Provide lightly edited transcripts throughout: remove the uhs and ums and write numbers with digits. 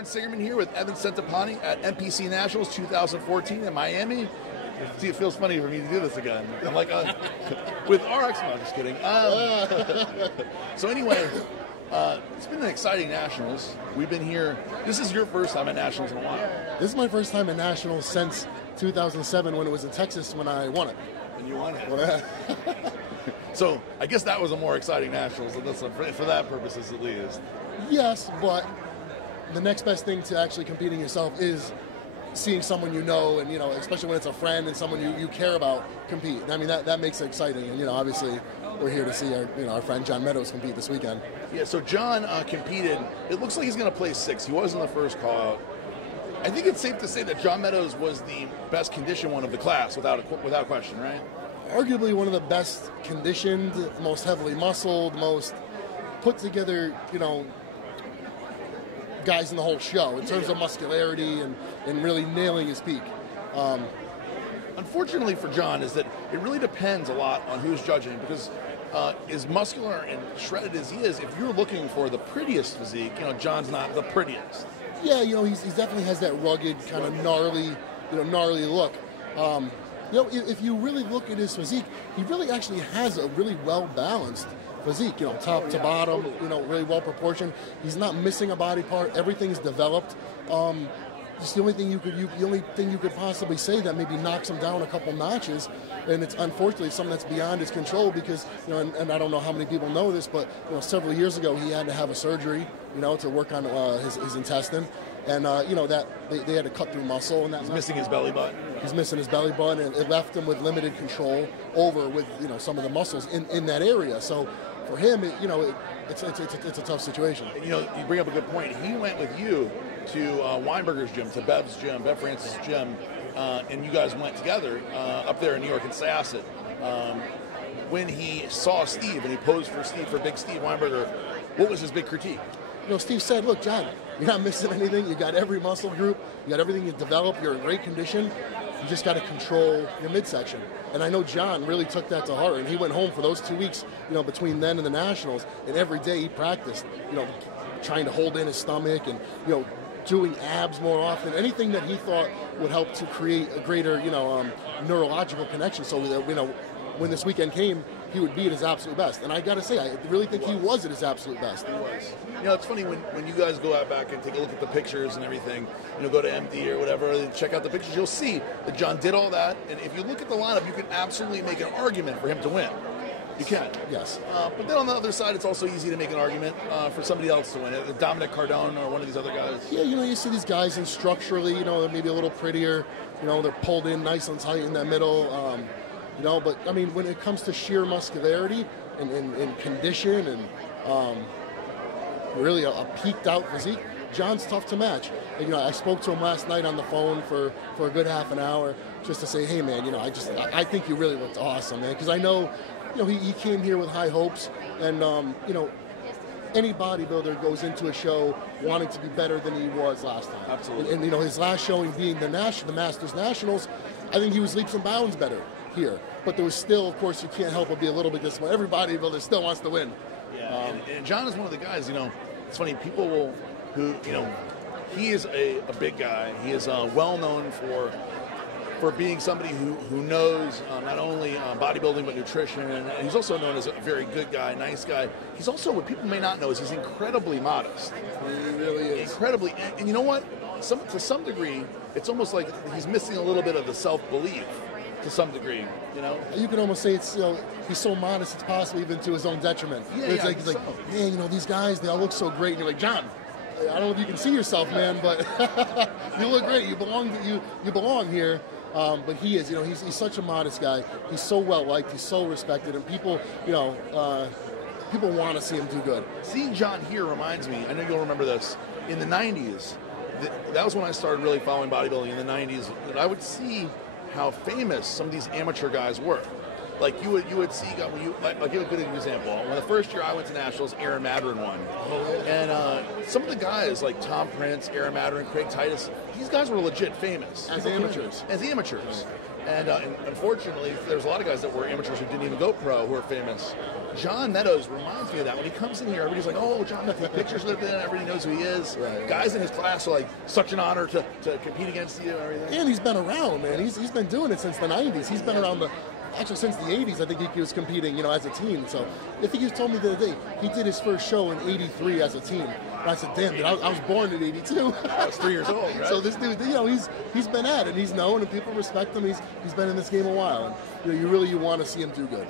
Aaron Singerman here with Evan Centopani at NPC Nationals 2014 in Miami. See, it feels funny for me to do this again. I'm like, with RX, no, just kidding. So anyway, it's been an exciting Nationals. We've been here. This is your first time at Nationals in a while. This is my first time at Nationals since 2007 when it was in Texas when I won it. And you won it. So I guess that was a more exciting Nationals, for that purposes at least. Yes, but the next best thing to actually competing yourself is seeing someone you know, and especially when it's a friend and someone you care about compete. I mean, that makes it exciting. And obviously we're here to see our friend John Meadows compete this weekend. Yeah. So John competed. It looks like he's going to play 6. He was in the first call out. I think it's safe to say that John Meadows was the best conditioned one of the class, without question, right? Arguably one of the best conditioned, most heavily muscled, most put together, guys in the whole show in terms of muscularity and really nailing his peak. Unfortunately for John is that it really depends a lot on who's judging, because as muscular and shredded as he is, if you're looking for the prettiest physique, John's not the prettiest. Yeah, he definitely has that rugged kind of gnarly look. If you really look at his physique, he really actually has a really well-balanced physique, top to bottom, really well proportioned. He's not missing a body part. Everything's developed. Just the only thing you could possibly say that maybe knocks him down a couple notches, and it's unfortunately something that's beyond his control because and I don't know how many people know this, but several years ago he had to have a surgery, to work on his intestine, and that they had to cut through muscle, and he's missing his belly button. He's missing his belly button, and it left him with limited control over with some of the muscles in that area. So for him, it's a tough situation. And, you bring up a good point. He went with you to Weinberger's gym, to Bev's gym, Bev Francis' gym, and you guys went together up there in New York in Syosset. When he saw Steve and he posed for Steve, for Big Steve Weinberger, what was his big critique? Steve said, "Look, John, you're not missing anything. You got every muscle group. You got everything you developed. You're in great condition. You just got to control your midsection." And I know John really took that to heart, and he went home for those 2 weeks, between then and the Nationals, and every day he practiced, trying to hold in his stomach and, doing abs more often, anything that he thought would help to create a greater, neurological connection, so that, when this weekend came, he would be at his absolute best. And I got to say, I really think he was at his absolute best. He was. It's funny when you guys go out back and take a look at the pictures and everything, go to MD or whatever, and check out the pictures, you'll see that John did all that. And if you look at the lineup, you can absolutely make an argument for him to win. You can. Yes. But then on the other side, it's also easy to make an argument for somebody else to win. Dominic Cardone or one of these other guys. Yeah, you see these guys in structurally, they're maybe a little prettier. They're pulled in nice and tight in that middle. But I mean, when it comes to sheer muscularity and condition and really a peaked out physique, John's tough to match. And, I spoke to him last night on the phone for a good half an hour just to say, hey man, I think you really looked awesome, man, because I know. He came here with high hopes, and any bodybuilder goes into a show wanting to be better than he was last time. Absolutely. And his last showing being the Masters Nationals, I think he was leaps and bounds better here. But there was still, of course, you can't help but be a little bit disappointed. Every bodybuilder still wants to win. Yeah, and John is one of the guys. It's funny. People he is a big guy. He is well known for being somebody who knows not only bodybuilding but nutrition, and he's also known as a very good guy, nice guy. He's also, what people may not know, is he's incredibly modest. He really is. Incredibly, and you know what? To some degree, it's almost like he's missing a little bit of the self-belief to some degree, You can almost say it's, he's so modest it's possibly even to his own detriment. Yeah, he's like, man, these guys, they all look so great, and you're like, John, I don't know if you can see yourself, man, but you look great. You belong here. But he is, he's such a modest guy. He's so well liked. He's so respected, and people, people want to see him do good. Seeing John here reminds me. I know you'll remember this. In the '90s, that was when I started really following bodybuilding. In the '90s, that I would see how famous some of these amateur guys were. Like you would see. I'll give a good example. When the first year I went to Nationals, Aaron Madron won, and some of the guys like Tom Prince, Aaron Madron, Craig Titus, these guys were legit famous as amateurs. As amateurs, And unfortunately, there's a lot of guys that were amateurs who didn't even go pro who are famous. John Meadows reminds me of that. When he comes in here, everybody's like, oh, John, take pictures with him, everybody knows who he is. Right. Guys in his class are like, such an honor to compete against you and everything. And he's been around, man. He's been doing it since the 90s. He's been around actually since the 80s. I think he was competing, as a teen. So I think he told me the other day, he did his first show in '83 as a teen. And I said, damn, dude, I was born in '82. I was 3 years old, right? So this dude, he's been at it. He's known, and people respect him. He's been in this game a while. And you want to see him do good.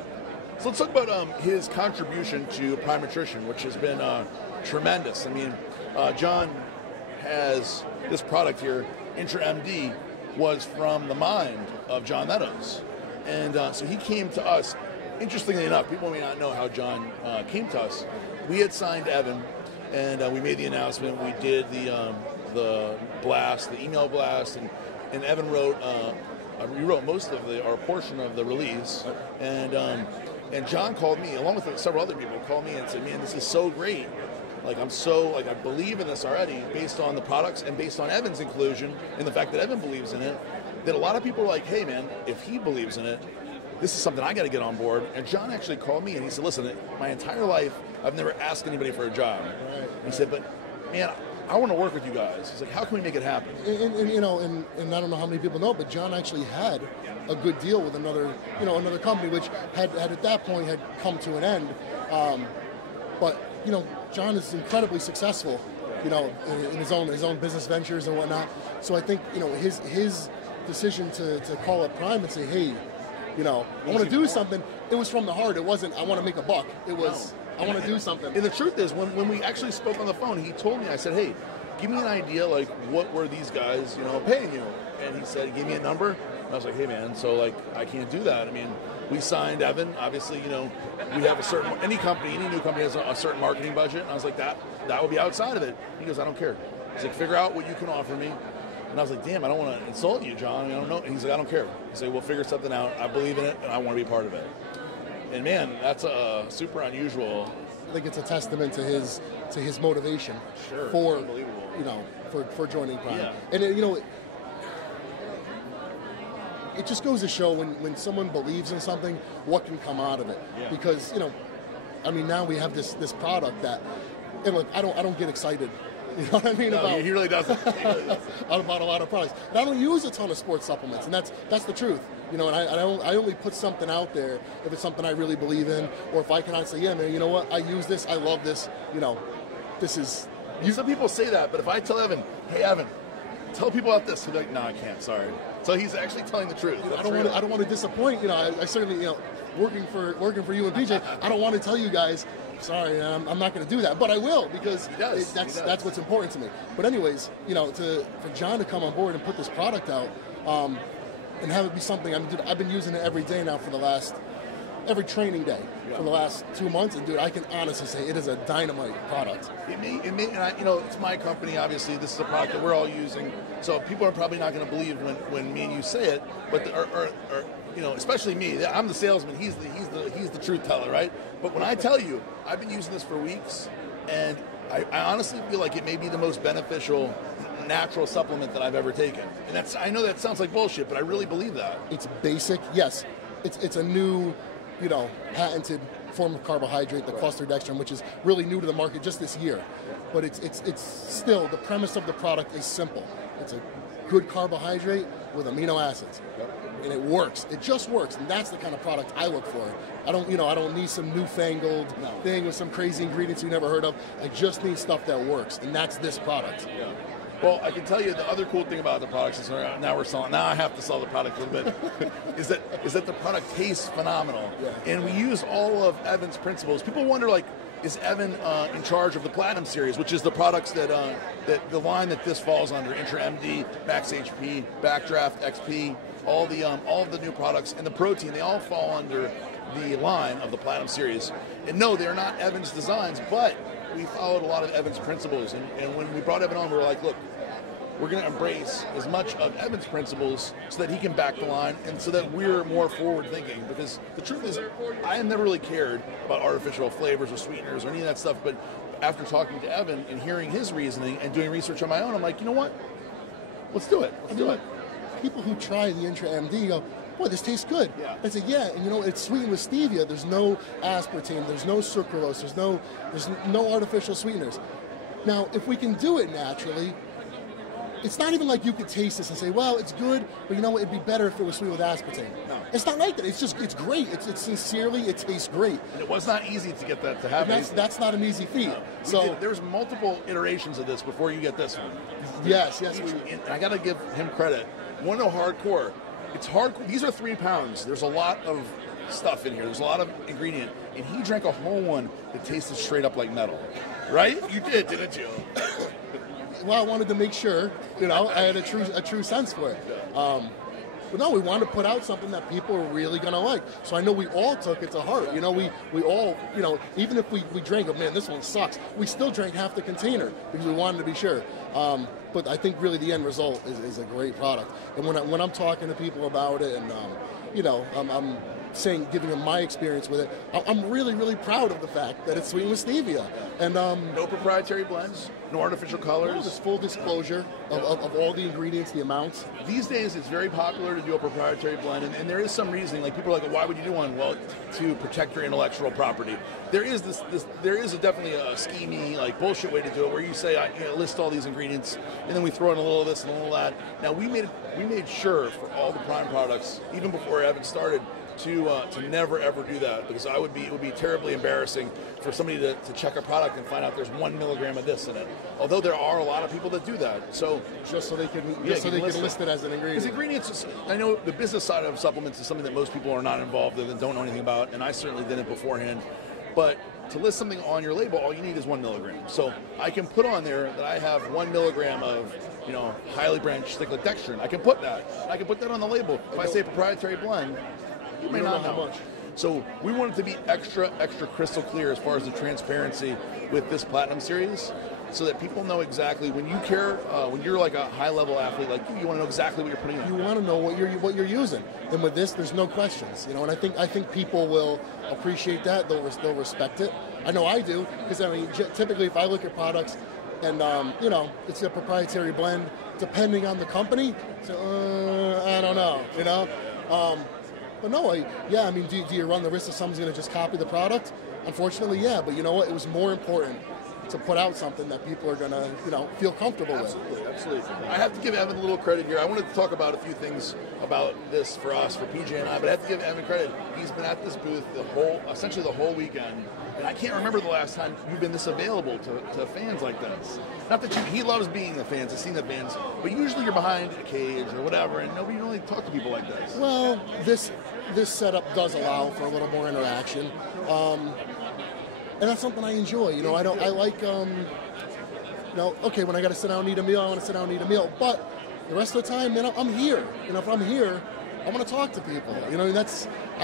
So let's talk about his contribution to Prime Nutrition, which has been tremendous. I mean, John has this product here, Intra MD, was from the mind of John Meadows. And so he came to us. Interestingly enough, people may not know how John came to us. We had signed Evan, and we made the announcement. We did the blast, the email blast, and Evan wrote most of our portion of the release. And John called me, along with several other people, called me and said, man, this is so great. I believe in this already based on the products and based on Evan's inclusion and the fact that Evan believes in it, that a lot of people are like, hey, man, if he believes in it, this is something I got to get on board. And John actually called me and he said, listen, my entire life, I've never asked anybody for a job. Right. He said, but, man, I want to work with you guys. He's like, how can we make it happen? And I don't know how many people know, but John actually had a good deal with another company, which had at that point had come to an end. But John is incredibly successful, in his own business ventures and whatnot. So I think his decision to call up Prime and say, hey, I want to do something. It was from the heart. It wasn't I want to make a buck. It was I want to do something. And the truth is, when we actually spoke on the phone, he told me, I said, hey, give me an idea, what were these guys, paying you? And he said, give me a number. And I was like, hey, man, so, I can't do that. I mean, we signed Evan. Obviously, we have any new company has a certain marketing budget. And I was like, that will be outside of it. He goes, I don't care. He's like, figure out what you can offer me. And I was like, damn, I don't want to insult you, John. I don't know. And he's like, I don't care. He's like, we'll figure something out. I believe in it, and I want to be part of it. And, man, that's super unusual. I think it's a testament to his motivation for joining Prime. Yeah. And it just goes to show when someone believes in something, what can come out of it. Yeah. Because now we have this product that, and look, I don't get excited. You know what I mean? No, he really doesn't. About a lot of products. And I don't use a ton of sports supplements, and that's the truth. And I only put something out there if it's something I really believe in, or if I can say, yeah, man, you know what? I use this. I love this. This is. Some people say that, but if I tell Evan, hey, Evan, tell people about this, he'll be like, no, I can't. Sorry. So he's actually telling the truth. I don't want to disappoint. I certainly, working for you and PJ, I don't want to tell you guys. Sorry, I'm not going to do that, but I will because that's what's important to me. But anyways, for John to come on board and put this product out, and have it be something. I've been using it every day now for every training day for the last 2 months, and dude, I can honestly say it is a dynamite product. It's my company. Obviously, this is a product that we're all using, so people are probably not going to believe when me and you say it, but especially me. I'm the salesman. He's the truth teller, right? But when I tell you, I've been using this for weeks, and I honestly feel like it may be the most beneficial natural supplement that I've ever taken. And I know that sounds like bullshit, but I really believe that. It's basic, yes. It's a new, patented form of carbohydrate, the cluster dextrin, which is really new to the market just this year. But it's still, the premise of the product is simple. It's a good carbohydrate with amino acids. And it works. It just works. And that's the kind of product I look for. I don't need some newfangled thing with some crazy ingredients you never heard of. I just need stuff that works. And that's this product. Yeah. Well, I can tell you the other cool thing about the products is now we're selling. Now I have to sell the product a little bit. is that the product tastes phenomenal, and we use all of Evan's principles. People wonder, is Evan in charge of the Platinum series, which is the products that the line that this falls under: Intra MD, Max HP, Backdraft XP, all of the new products, and the protein. They all fall under the line of the Platinum series. And no, they're not Evan's designs, but we followed a lot of Evan's principles. And when we brought Evan on, we were like, look, we're going to embrace as much of Evan's principles so that he can back the line and so that we're more forward-thinking. Because the truth is, I have never really cared about artificial flavors or sweeteners or any of that stuff. But after talking to Evan and hearing his reasoning and doing research on my own, I'm like, you know what? Let's do it. Let's do it. People who try the Intra MD go, boy, this tastes good. Yeah. I said, yeah, and it's sweetened with stevia. There's no aspartame, there's no sucralose, there's no artificial sweeteners. Now, if we can do it naturally, it's not even like you could taste this and say, well, it's good, but you know what, it'd be better if it was sweet with aspartame. No. It's not like that. It's great. It's sincerely, it tastes great. And it was not easy to get that to happen. And that's not an easy feat. So there's multiple iterations of this before you get this one. Yes. And I got to give him credit. One of hardcore. It's hardcore. These are 3 pounds. There's a lot of stuff in here. There's a lot of ingredient. And he drank a whole one that tasted straight up like metal. Right? You did, didn't you? Well, I wanted to make sure, I had a true sense for it. But no, we wanted to put out something that people are really going to like. So I know we all took it to heart. We all, even if we drank, man, this one sucks, we still drank half the container because we wanted to be sure. But I think really the end result is a great product. And when I'm talking to people about it and, I'm giving them my experience with it, I'm really, really proud of the fact that it's sweetened with stevia. And no proprietary blends, no artificial colors. Just full disclosure of all the ingredients, the amounts. These days, it's very popular to do a proprietary blend, and there is some reasoning. Like people are like, why would you do one? Well, to protect your intellectual property. There is definitely a schemey, like bullshit way to do it, where you say, list all these ingredients, and then we throw in a little of this and a little of that. Now we made sure for all the Prime products, even before Evan started, to never ever do that, because it would be terribly embarrassing for somebody to check a product and find out there's 1 milligram of this in it. Although there are a lot of people that do that, so just so they can list it as an ingredient. Because ingredients, I know the business side of supplements is something that most people are not involved in and don't know anything about, and I certainly didn't beforehand. But to list something on your label, all you need is 1 milligram. So I can put on there that I have 1 milligram of highly branched cyclodextrin. I can put that. I can put that on the label. If I say proprietary blend, you may not know how much. So we wanted to be extra crystal clear as far as the transparency with this Platinum Series, so that people know exactly when you care, when you're like a high-level athlete like you want to know exactly what you're putting in. You want to know what you're using. And with this, there's no questions. And I think people will appreciate that. They'll respect it. I know I do, because typically if I look at products and it's a proprietary blend, depending on the company, so I don't know. But no, do you run the risk that someone's going to just copy the product? Unfortunately, yeah. But you know what? It was more important to put out something that people are going to, feel comfortable with. Absolutely. I have to give Evan a little credit here. I wanted to talk about a few things about this for us, for PJ and I, but I have to give Evan credit. He's been at this booth essentially the whole weekend, and I can't remember the last time you've been this available to fans like this. Not that he loves being the fans, has seen the fans, but usually you're behind a cage or whatever, and nobody really talks to people like this. Well, this setup does allow for a little more interaction. And that's something I enjoy. I like, okay, when I got to sit down and eat a meal, I want to sit down and eat a meal. But the rest of the time, man, I'm here. If I'm here, I want to talk to people. I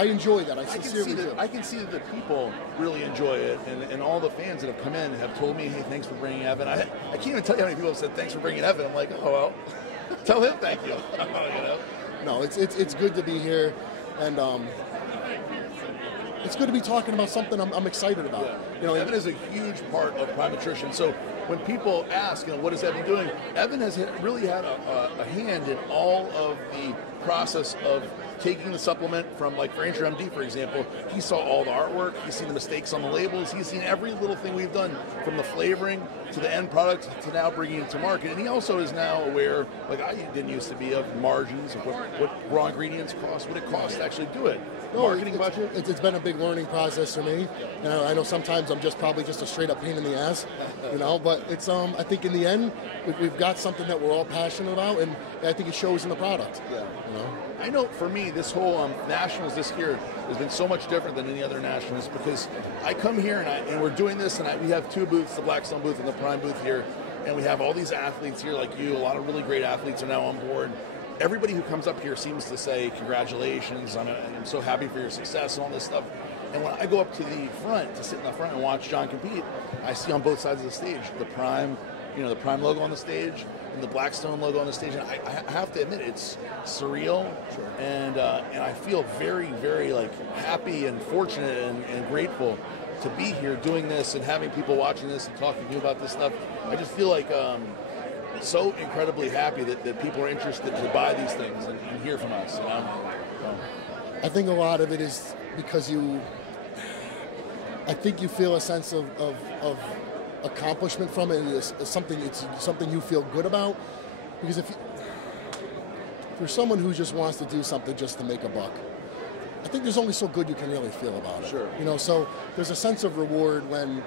enjoy that. I sincerely do. I can see that the people really enjoy it, and all the fans that have come in have told me, hey, thanks for bringing Evan. I can't even tell you how many people have said, thanks for bringing Evan. I'm like, oh, well, tell him thank you. No, it's good to be here, and it's good to be talking about something I'm excited about. Yeah. Evan is a huge part of Prime Nutrition. So when people ask, what is Evan doing? Evan has really had a hand in all of the process of taking the supplement from, like for Intra MD, for example. He saw all the artwork. He's seen the mistakes on the labels. He's seen every little thing we've done, from the flavoring to the end product to now bringing it to market. And he also is now aware, like I didn't used to be, of margins, of what raw ingredients cost, what it costs to actually do it. Marketing budget. It's been a big learning process for me. I know sometimes I'm probably just a straight up pain in the ass, but it's I think in the end we've got something that we're all passionate about, and I think it shows in the product. Yeah. I know for me, this whole Nationals this year has been so much different than any other Nationals, because I come here and we're doing this, and we have 2 booths, the Blackstone booth and the Prime booth here, and we have all these athletes here like you. A lot of really great athletes are now on board. Everybody who comes up here seems to say, congratulations, I'm so happy for your success and all this stuff. And when I go up to the front, to sit in the front and watch John compete, I see on both sides of the stage the Prime, the Prime logo on the stage and the Blackstone logo on the stage. And I have to admit, it's surreal. Sure. And I feel very, very happy and fortunate and grateful to be here doing this and having people watching this and talking to you about this stuff. I just feel like so incredibly happy that people are interested to buy these things and hear from us. I think a lot of it is because I think you feel a sense of accomplishment from it. It's something you feel good about. Because if you're someone who just wants to do something just to make a buck, I think there's only so good you can really feel about it. Sure. So there's a sense of reward when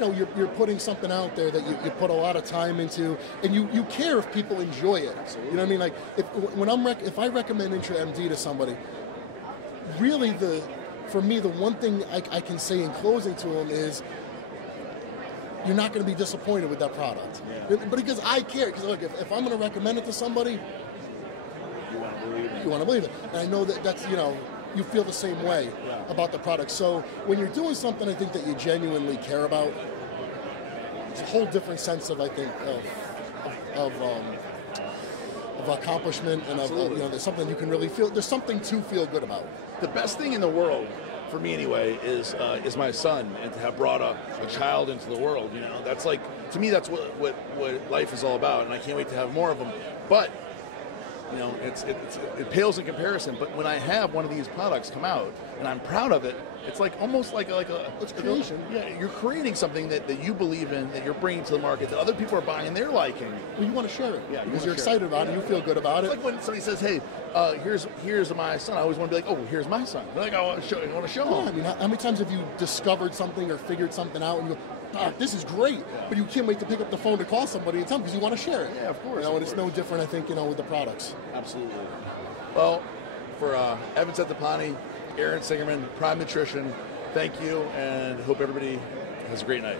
you're putting something out there that you put a lot of time into, and you care if people enjoy it. Absolutely. You know what I mean? Like if I recommend Intra MD to somebody, really for me the one thing I can say in closing to them is, you're not going to be disappointed with that product. Yeah. But because I care, because look, if I'm going to recommend it to somebody, you want to believe it. And I know that's you feel the same way about the product. So when you're doing something, I think that you genuinely care about, it's a whole different sense of, I think, of accomplishment and there's something you can really feel. There's something to feel good about. The best thing in the world, for me anyway, is my son, and to have brought a child into the world. That's like, to me, that's what life is all about, and I can't wait to have more of them. But it pales in comparison. But when I have one of these products come out and I'm proud of it, it's like almost like it's creation. Yeah, you're creating something that you believe in, that you're bringing to the market, that other people are buying and they're liking. Well, you want to share it, because you're share excited about it. You feel good about it. It's like when somebody says, "Hey, here's my son." I always want to be like, "Oh, here's my son." Like, I want to show him. I mean, how many times have you discovered something or figured something out and you go, this is great, but you can't wait to pick up the phone to call somebody and tell them because you want to share it. Yeah, of course. And it's no different, I think, with the products. Absolutely. Well, for Evan Centopani, Aaron Singerman, Prime Nutrition, thank you, and hope everybody has a great night.